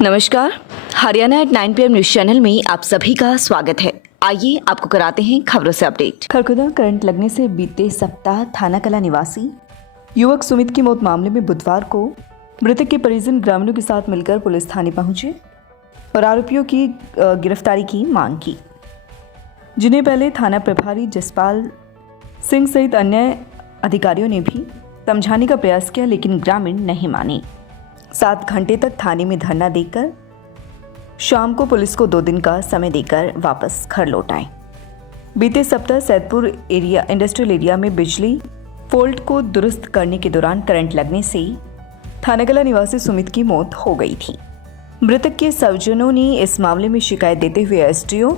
नमस्कार, Haryana at 9 PM news channel में आप सभी का स्वागत है। आइए आपको कराते हैं खबरों से अपडेट। खरखुदा करंट लगने से बीते सप्ताह थाना कला निवासी युवक सुमित की मौत मामले में बुधवार को मृतक के परिजन ग्रामीणों के साथ मिलकर पुलिस थाने पहुंचे और आरोपियों की गिरफ्तारी की मांग की, जिन्हें पहले थाना प्रभारी जसपाल सिंह सहित अन्य अधिकारियों ने भी समझाने का प्रयास किया, लेकिन ग्रामीण नहीं माने। 7 घंटे तक थाने में धरना देकर शाम को पुलिस को 2 दिन का समय देकर वापस घर लौट आए। बीते सप्ताह सैदपुर एरिया इंडस्ट्रियल एरिया में बिजली फॉल्ट को दुरुस्त करने के दौरान करंट लगने से थानाकला निवासी सुमित की मौत हो गई थी। मृतक के स्वजनों ने इस मामले में शिकायत देते हुए एसडीओ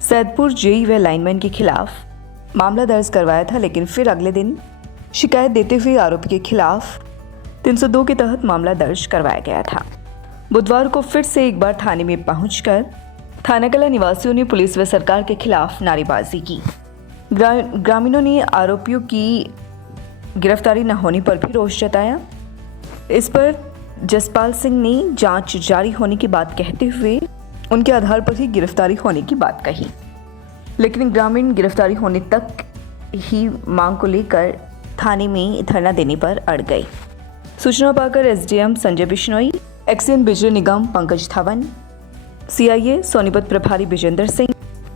सैदपुर जेई व लाइनमैन के खिलाफ मामला दर्ज करवाया था, लेकिन फिर अगले दिन शिकायत देते हुए आरोपी के खिलाफ 302 के तहत मामला दर्ज करवाया गया था। बुधवार को फिर से एक बार थाने में पहुंचकर थानाकला निवासियों ने पुलिस व सरकार के खिलाफ नारेबाजी की। ग्रामीणों ने आरोपियों की गिरफ्तारी न होने पर भी रोष जताया। इस पर जसपाल सिंह ने जांच जारी होने की बात कहते हुए उनके आधार पर ही गिरफ्तारी होने की बात कही, लेकिन ग्रामीण गिरफ्तारी होने तक ही मांग को लेकर थाने में धरना देने पर अड़ गए। सूचना पाकर एसडीएम संजय बिश्नोई, एक्सीएन बिजली निगम पंकज धवन, सीआईए सोनीपत प्रभारी विजेंद्र सिंह,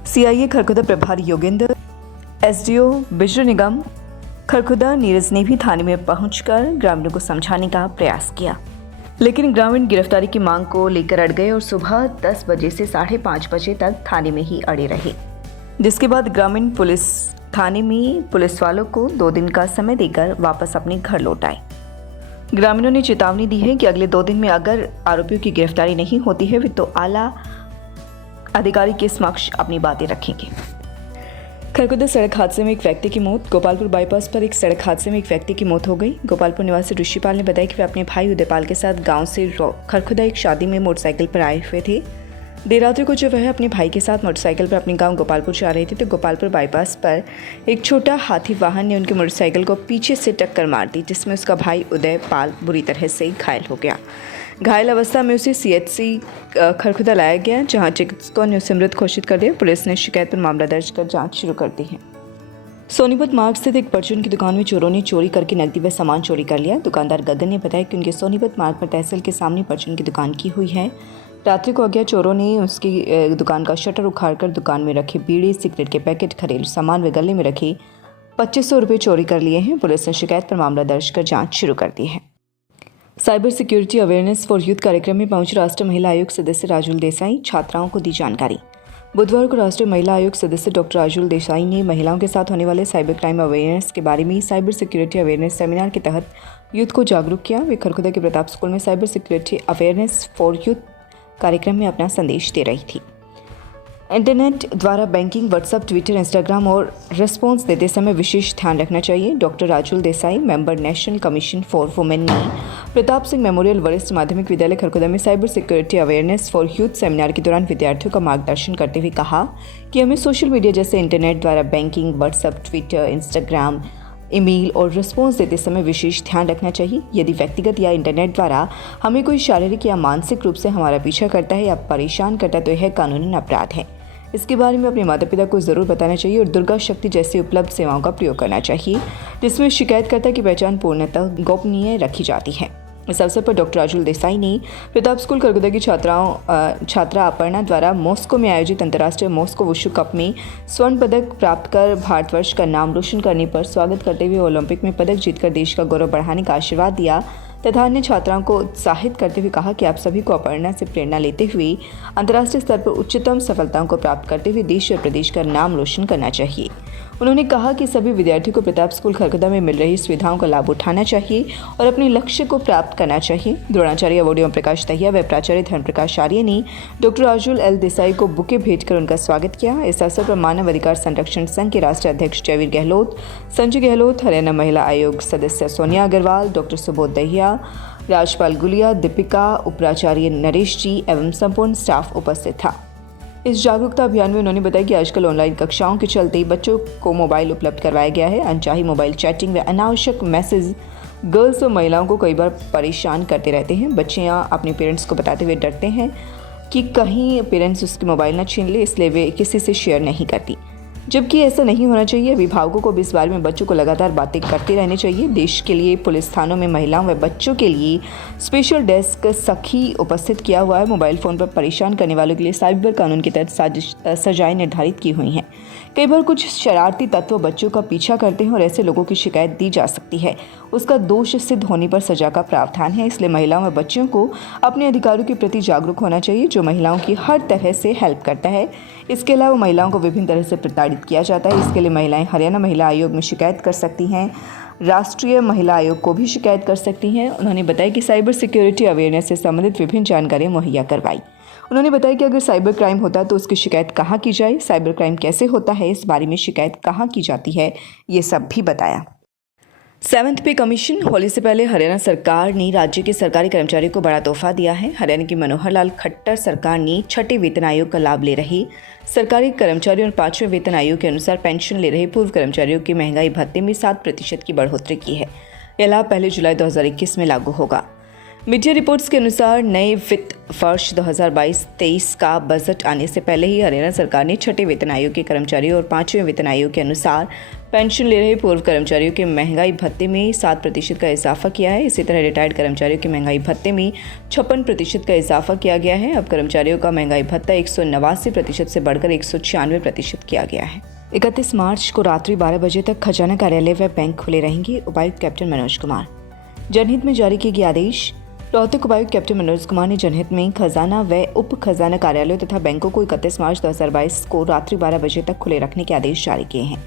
सीआईए खरखुदा प्रभारी योगेंद्र, एसडीओ बिजली निगम खरखुदा नीरज ने भी थाने में पहुंचकर ग्रामीणों को समझाने का प्रयास किया, लेकिन ग्रामीण गिरफ्तारी की मांग को लेकर अड़ गए और सुबह 10 बजे से 5:30 बजे तक थाने में ही अड़े रहे, जिसके बाद ग्रामीण पुलिस थाने में पुलिस वालों को 2 दिन का समय देकर वापस अपने घर लौट आए। ग्रामीणों ने चेतावनी दी है कि अगले 2 दिन में अगर आरोपियों की गिरफ्तारी नहीं होती है तो आला अधिकारी के समक्ष अपनी बातें रखेंगे। खरखुदा सड़क हादसे में एक व्यक्ति की मौत। गोपालपुर बाईपास पर एक सड़क हादसे में एक व्यक्ति की मौत हो गई। गोपालपुर निवासी ऋषिपाल ने बताया कि वे अपने भाई उदयपाल के साथ गांव से खरखुदा एक शादी में मोटरसाइकिल पर आए हुए थे। देर रात्रि को जब वह अपने भाई के साथ मोटरसाइकिल पर अपने गांव गोपालपुर जा रहे थे तो गोपालपुर बाईपास पर एक छोटा हाथी वाहन ने उनकी मोटरसाइकिल को पीछे से टक्कर मार दी, जिसमें उसका भाई उदयपाल बुरी तरह से घायल हो गया। घायल अवस्था में उसे सीएचसी खरखुदा लाया गया, जहां चिकित्सकों ने उसे मृत घोषित कर दिया। पुलिस ने शिकायत पर मामला दर्ज कर जाँच शुरू कर दी है। सोनीपत मार्ग स्थित एक परचून की दुकान में चोरों ने चोरी करके नकदी व सामान चोरी कर लिया। दुकानदार गगन ने बताया कि उनके सोनीपत मार्ग पर तहसील के सामने परचून की दुकान की हुई है। रात्रि को अज्ञात चोरों ने उसकी दुकान का शटर उखाड़कर दुकान में रखे बीड़ी, सिगरेट के पैकेट, घरेलू सामान व गले में रखे 2500 रुपये चोरी कर लिए हैं। पुलिस ने शिकायत पर मामला दर्ज कर जांच शुरू कर दी है। Cyber security awareness for youth कार्यक्रम में पहुंचे राष्ट्रीय महिला आयोग सदस्य राजुल देसाई, छात्राओं को दी जानकारी। बुधवार को राष्ट्रीय महिला आयोग सदस्य डॉक्टर राजुल देसाई ने महिलाओं के साथ होने वाले साइबर क्राइम अवेयरनेस के बारे में साइबर सिक्योरिटी अवेयरनेस सेमिनार के तहत यूथ को जागरूक किया। वे खरखुदा के प्रताप स्कूल में cyber security awareness for youth कार्यक्रम में अपना संदेश दे रही थी। इंटरनेट द्वारा बैंकिंग, व्हाट्सएप, ट्विटर, इंस्टाग्राम और रिस्पॉन्स देते समय विशेष ध्यान रखना चाहिए। Doctor Rajul Desai, member national commission for women ने प्रताप सिंह मेमोरियल वरिष्ठ माध्यमिक विद्यालय खरखुदा में cyber security awareness for youth seminar के दौरान विद्यार्थियों का मार्गदर्शन करते हुए कहा कि हमें सोशल मीडिया जैसे इंटरनेट द्वारा banking, WhatsApp, Twitter, Instagram, email और रिस्पॉन्स देते समय विशेष ध्यान रखना चाहिए। यदि व्यक्तिगत या इंटरनेट द्वारा हमें कोई शारीरिक या मानसिक रूप से हमारा पीछा करता है या परेशान करता है तो यह कानूनन अपराध है। इसके बारे में अपने माता पिता को ज़रूर बताना चाहिए और दुर्गा शक्ति जैसी उपलब्ध सेवाओं का प्रयोग करना चाहिए, जिसमें शिकायतकर्ता की पहचान पूर्णतः गोपनीय रखी जाती है। इस अवसर पर डॉक्टर राजुल देसाई ने प्रताप स्कूल खरखुदा की छात्रा अपर्णा द्वारा मॉस्को में आयोजित अंतर्राष्ट्रीय मॉस्को वुशु कप में स्वर्ण पदक प्राप्त कर भारतवर्ष का नाम रोशन करने पर स्वागत करते हुए ओलंपिक में पदक जीतकर देश का गौरव बढ़ाने का आशीर्वाद दिया तथा अन्य छात्राओं को उत्साहित करते हुए कहा कि आप सभी को अपर्णा से प्रेरणा लेते हुए अंतर्राष्ट्रीय स्तर पर उच्चतम सफलताओं को प्राप्त करते हुए देश और प्रदेश का नाम रोशन करना चाहिए। उन्होंने कहा कि सभी विद्यार्थियों को प्रताप स्कूल खरखुदा में मिल रही सुविधाओं का लाभ उठाना चाहिए और अपने लक्ष्य को प्राप्त करना चाहिए। द्रोणाचार्य अवॉर्डी ओम प्रकाश दहिया व प्राचार्य धर्म प्रकाश आर्य ने डॉक्टर राजुल एल देसाई को बुके भेंटकर उनका स्वागत किया। इस अवसर पर मानव अधिकार संरक्षण संघ के राष्ट्रीय अध्यक्ष जयवीर गहलोत, संजय गहलोत, हरियाणा महिला आयोग सदस्य सोनिया अग्रवाल, डॉक्टर सुबोध दहिया, राजपाल गुलिया, दीपिका, उपराचार्य नरेश जी एवं संपूर्ण स्टाफ उपस्थित था। इस जागरूकता अभियान में उन्होंने बताया कि आजकल ऑनलाइन कक्षाओं के चलते बच्चों को मोबाइल उपलब्ध करवाया गया है। अनचाही मोबाइल चैटिंग व अनावश्यक मैसेज गर्ल्स और महिलाओं को कई बार परेशान करते रहते हैं। बच्चियां अपने पेरेंट्स को बताते हुए डरते हैं कि कहीं पेरेंट्स उसके मोबाइल ना छीन ले, इसलिए वे किसी से शेयर नहीं करती, जबकि ऐसा नहीं होना चाहिए। अभिभावकों को भी इस बारे में बच्चों को लगातार बातें करते रहनी चाहिए। देश के लिए पुलिस थानों में महिलाओं व बच्चों के लिए स्पेशल डेस्क सखी उपस्थित किया हुआ है। मोबाइल फ़ोन पर परेशान करने वालों के लिए साइबर कानून के तहत सजाएं निर्धारित की हुई हैं। कई बार कुछ शरारती तत्व बच्चों का पीछा करते हैं और ऐसे लोगों की शिकायत दी जा सकती है। उसका दोष सिद्ध होने पर सजा का प्रावधान है। इसलिए महिलाओं व बच्चियों को अपने अधिकारों के प्रति जागरूक होना चाहिए, जो महिलाओं की हर तरह से हेल्प करता है। इसके अलावा महिलाओं को विभिन्न तरह से प्रताड़ित किया जाता है। इसके लिए महिलाएं हरियाणा महिला आयोग में शिकायत कर सकती हैं, राष्ट्रीय महिला आयोग को भी शिकायत कर सकती हैं। उन्होंने बताया कि साइबर सिक्योरिटी अवेयरनेस से संबंधित विभिन्न जानकारियाँ मुहैया करवाई। उन्होंने बताया कि अगर साइबर क्राइम होता है तो उसकी शिकायत कहाँ की जाए, साइबर क्राइम कैसे होता है, इस बारे में शिकायत कहाँ की जाती है, ये सब भी बताया। 7th पे कमीशन। होली से पहले हरियाणा सरकार ने राज्य के सरकारी कर्मचारियों को बड़ा तोहफा दिया है। हरियाणा की मनोहर लाल खट्टर सरकार ने 6ठे वेतन आयोग का लाभ ले रहे सरकारी कर्मचारियों और 5वें वेतन आयोग के अनुसार पेंशन ले रहे पूर्व कर्मचारियों के महंगाई भत्ते में 7% की बढ़ोतरी की है। यह लाभ 1 जुलाई 2021 में लागू होगा। मीडिया रिपोर्ट्स के अनुसार नए वित्त वर्ष 2022-23 का बजट आने से पहले ही हरियाणा सरकार ने 6ठे वेतन आयोग के कर्मचारियों और 5वें वेतन आयोग के अनुसार पेंशन ले रहे पूर्व कर्मचारियों के महंगाई भत्ते में 7% का इजाफा किया है। इसी तरह रिटायर्ड कर्मचारियों के महंगाई भत्ते में 56% का इजाफा किया गया है। अब कर्मचारियों का महंगाई भत्ता 189% से बढ़कर 196% किया गया है। 31 मार्च को रात्रि 12 बजे तक खजाना कार्यालय व बैंक खुले रहेंगे। उपायुक्त कैप्टन मनोज कुमार। जनहित में जारी किए गए आदेश। रोहतक उपायुक्त कैप्टन मनोज कुमार ने जनहित में खजाना व उप खजाना कार्यालयों तथा बैंकों को 31 मार्च 2022 को रात्रि 12 बजे तक खुले रखने के आदेश जारी किए हैं।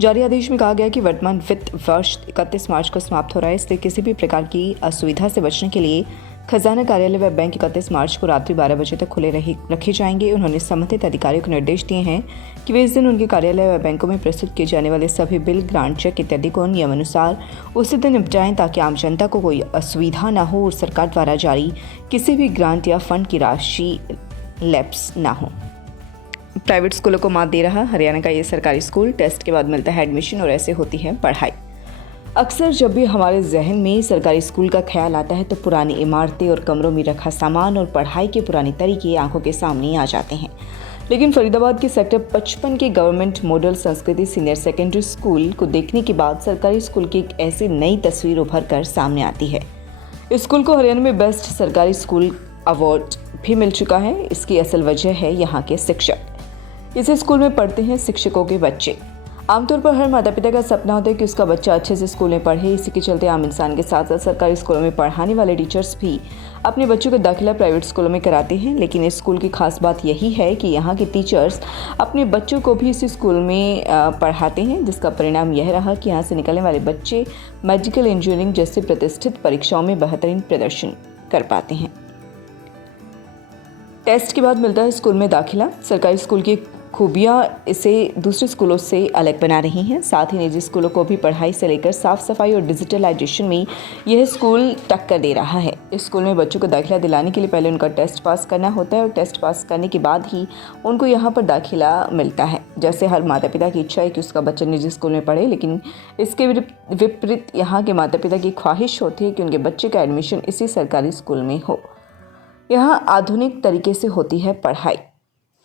जारी आदेश में कहा गया कि वर्तमान वित्त वर्ष 31 मार्च को समाप्त हो रहा है, इसलिए किसी भी प्रकार की असुविधा से बचने के लिए खजाना कार्यालय व बैंक 31 मार्च को रात्रि 12 बजे तक खुले रखे जाएंगे। उन्होंने संबंधित अधिकारियों को निर्देश दिए हैं कि वे इस दिन उनके कार्यालय व बैंकों में प्रस्तुत किए जाने वाले सभी बिल, ग्रांट, चेक इत्यादि को नियमानुसार उसी दिन निपटाएं, ताकि आम जनता को कोई असुविधा न हो और सरकार द्वारा जारी किसी भी ग्रांट या फंड की राशि लैप्स न हो। प्राइवेट स्कूलों को मात दे रहा हरियाणा का ये सरकारी स्कूल। टेस्ट के बाद मिलता है एडमिशन और ऐसे होती है पढ़ाई। अक्सर जब भी हमारे जहन में सरकारी स्कूल का ख्याल आता है तो पुरानी इमारतें और कमरों में रखा सामान और पढ़ाई के पुराने तरीके आंखों के सामने आ जाते हैं। लेकिन फरीदाबाद के सेक्टर 55 के गवर्नमेंट मॉडल संस्कृति सीनियर सेकेंडरी स्कूल को देखने के बाद सरकारी स्कूल की एक ऐसी नई तस्वीर उभर कर सामने आती है। इस स्कूल को हरियाणा में बेस्ट सरकारी स्कूल अवार्ड भी मिल चुका है। इसकी असल वजह है यहाँ के शिक्षक। इस स्कूल में पढ़ते हैं शिक्षकों के बच्चे। आमतौर पर हर माता पिता का सपना होता है कि उसका बच्चा अच्छे से स्कूल में पढ़े। इसी के चलते आम इंसान के साथ साथ सरकारी स्कूलों में पढ़ाने वाले टीचर्स भी अपने बच्चों का दाखिला प्राइवेट स्कूलों में कराते हैं। लेकिन इस स्कूल की खास बात यही है कि यहाँ के टीचर्स अपने बच्चों को भी इसी स्कूल में पढ़ाते हैं, जिसका परिणाम यह रहा कि यहाँ से निकलने वाले बच्चे मेडिकल, इंजीनियरिंग जैसी प्रतिष्ठित परीक्षाओं में बेहतरीन प्रदर्शन कर पाते हैं। टेस्ट के बाद मिलता है स्कूल में दाखिला। सरकारी स्कूल की खूबियाँ इसे दूसरे स्कूलों से अलग बना रही हैं। साथ ही निजी स्कूलों को भी पढ़ाई से लेकर साफ सफाई और डिजिटलाइजेशन में यह स्कूल टक्कर दे रहा है। इस स्कूल में बच्चों को दाखिला दिलाने के लिए पहले उनका टेस्ट पास करना होता है और टेस्ट पास करने के बाद ही उनको यहाँ पर दाखिला मिलता है। जैसे हर माता पिता की इच्छा है कि उसका बच्चा निजी स्कूल में पढ़े, लेकिन इसके विपरीत यहाँ के माता पिता की ख्वाहिश होती है कि उनके बच्चे का एडमिशन इसी सरकारी स्कूल में हो। यहाँ आधुनिक तरीके से होती है पढ़ाई।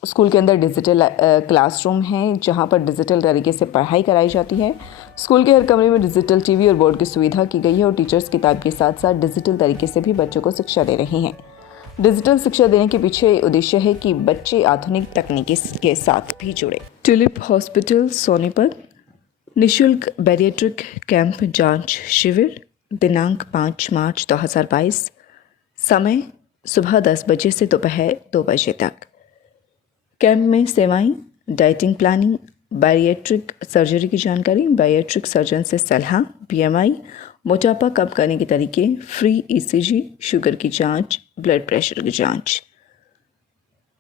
स्कूल के अंदर डिजिटल क्लासरूम हैं, जहां पर डिजिटल तरीके से पढ़ाई कराई जाती है। स्कूल के हर कमरे में डिजिटल टीवी और बोर्ड की सुविधा की गई है और टीचर्स किताब के साथ साथ डिजिटल तरीके से भी बच्चों को शिक्षा दे रहे हैं। डिजिटल शिक्षा देने के पीछे उद्देश्य है कि बच्चे आधुनिक तकनीकी के साथ भी जुड़े। ट्यूलिप हॉस्पिटल सोनीपत निःशुल्क बैरिएट्रिक कैंप जांच शिविर दिनांक 5 मार्च 2022। समय सुबह 10 बजे से दोपहर 2 बजे तक। कैंप में सेवाएं, डाइटिंग प्लानिंग, बैरिएट्रिक सर्जरी की जानकारी, बैरिएट्रिक सर्जन से सलाह, BMI, मोटापा कम करने के तरीके, फ्री ECG, शुगर की जांच, ब्लड प्रेशर की जांच।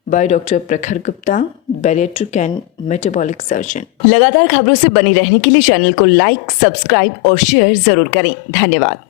बाय डॉक्टर प्रखर Gupta, bariatric and metabolic surgeon. लगातार खबरों से बनी रहने के लिए चैनल को लाइक, सब्सक्राइब और शेयर जरूर करें। धन्यवाद।